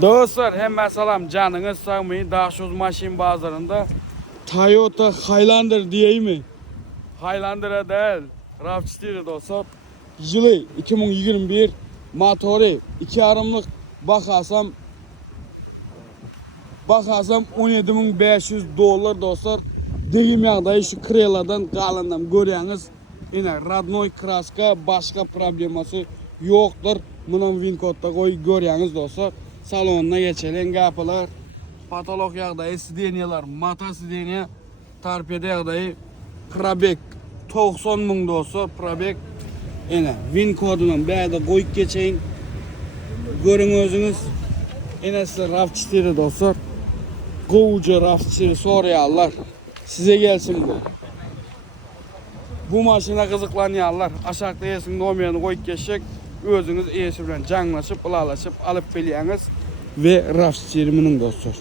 Dostlar hemen salam canınız sağmayın. Daşoz maşin bazarında Toyota Highlander diyeyim mi? Highlander'a değil. RAV4 dostlar. Yılı 2021 motoru 2.5'lık bakasam 17.500 dolar dostlar. Deyim yağdayı şu kreyalardan kalından görüyorsunuz. Yine radnoy kraska başka probleması yoktur. Bunun Wincode'da koy görüyorsunuz dostlar. Salonuna geçelim kapılar. Patolog yağdayı sideniyalar, mata sideniya, torpeda yağdayı probek 90.000 dostlar probek. Yine Wincode'unun beyde koyup geçeyim. Görün özünüz. Yine size RAV4 dostlar. Kovucu RAV4 soruyorlar. Size gelsin bu. Bu maşına kızıklanıyorlar. Aşağıda yesin nomerini koyup geçecek. Özünüz iyisi bilen canlaşıp, ılalaşıp alıp beliyeniz ve RAV4'nin dostlar.